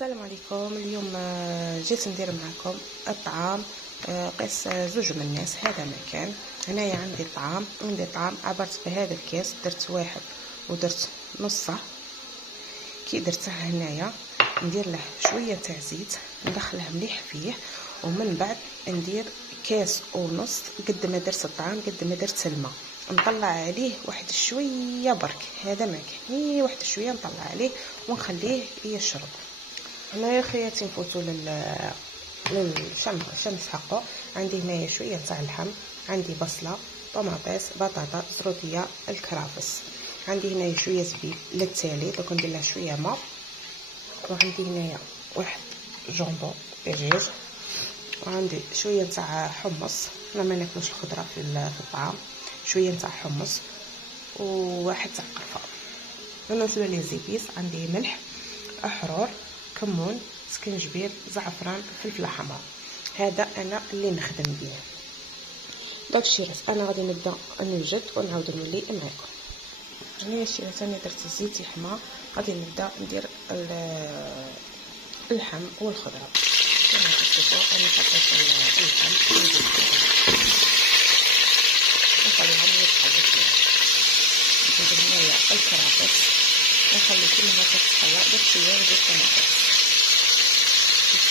السلام عليكم. اليوم جيت ندير معكم الطعام قيس زوج من الناس. هذا ما كان هنايا عندي طعام عبرت بهذا الكاس، درت واحد ودرت نصه. كي درته هنايا ندير له شويه تاع زيت، ندخله مليح فيه، ومن بعد ندير كاس ونص قد ما درت الطعام قد ما درت الماء، نطلع عليه واحد شويه برك. هذا ما كان واحد شويه نطلع عليه ونخليه يشرب. هنايا خياتي نفوتوا للشمس حقه. عندي هنايا شويه تاع اللحم، عندي بصله، طماطيس، بطاطا، زروديه، الكرافس. عندي هنايا شويه زبيب للتالي، دوك ندير له شويه ماء. وعندي هنايا واحد جامبو دجاج، وعندي شويه تاع حمص. انا ما ناكلوش الخضره في الطعام. شويه تاع حمص وواحد تاع قرفه. بالنسبه للزيبيس عندي ملح، احرور، كمون، سكنجبير، زعفران، فلفله حمراء. هذا انا اللي نخدم به. داكشي انا غادي نبدا نوجد ونعاود نولي معكم. هنايا الشيء ثاني درت الزيت يحمى، غادي نبدا ندير اللحم والخضره. كما تشوفوا انا حطيت اللحم ونخليها يتحرك شويه. ندير هنايا الكرافس ونخلي كلها تتحلى بشويه ندير طماطم،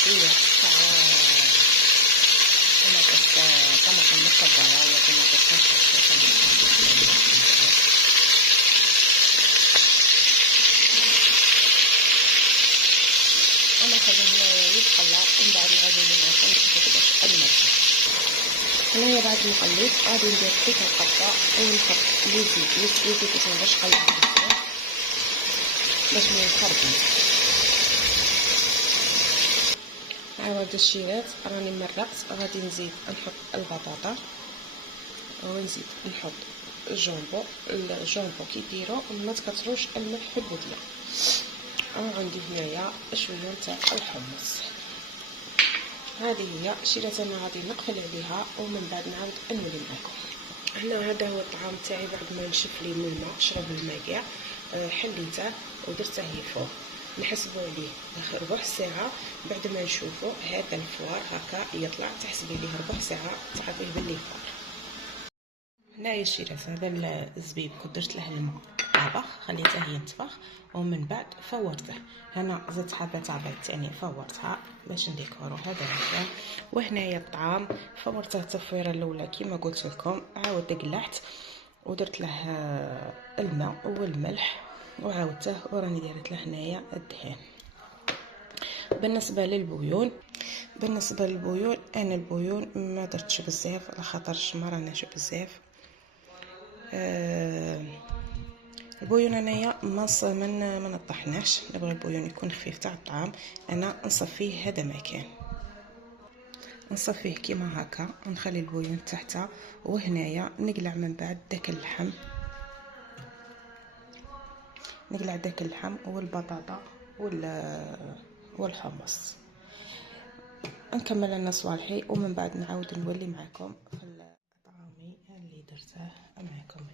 شويه تاع طماطم مكبره ولا طماطم انا نخليه هنايا يتحلى، ومن بعد غادي ندير معكم كيفاش الملح. هنايا بعد ما قليت غادي ندير كيك القرفه ونحط لي زيتيس باش نقلبهم باش ما يتخربوش. عاود الشيرات راني مرقت، غادي نزيد نحط البطاطا ونزيد نحط الجامبو كي ديرو ما تكثروش الملح في البوديه. وعندي هنايا شويه تاع الحمص. هذه هي الشيرات انا غادي نقفل عليها ومن بعد نعاود نولي معكم. هنا هذا هو الطعام تاعي بعد ما نشف لي من الماء، شرب الماء كاع، حليته ودرته يفوق. نحسبوا عليه ربع ساعه. بعد ما نشوفوا هذا الفوار هكا يطلع، تحسبي ليه ربع ساعه تعرفيه باللي فار. هنايا الشيرات هذا الزبيب كنت درت له الماء طابخ، خليته ينطبخ ومن بعد فورته. هنا زدت حبه تاع بيض ثاني فورتها باش نديكورو هذا المكان. وهنايا الطعام فورته التفويره الاولى كما قلت لكم، عاود قلعت ودرت له الماء والملح وعاودته وراني دايرت له هنايا الدهان. بالنسبه للبويون انا البويون ما درتش بزاف على خاطر الشمر ناشف بزاف. البويون انايا ما نطحناش، نبغي البويون يكون خفيف تاع الطعام. انا نصفيه هذا مكان، نصفيه كيما هكا ونخلي البويون تحتها. وهنايا نقلع من بعد داك اللحم، نقلع داك اللحم والبطاطا والحمص. نكمل انا صوالحي ومن بعد نعاود نولي معكم في طعامي اللي درته معكم.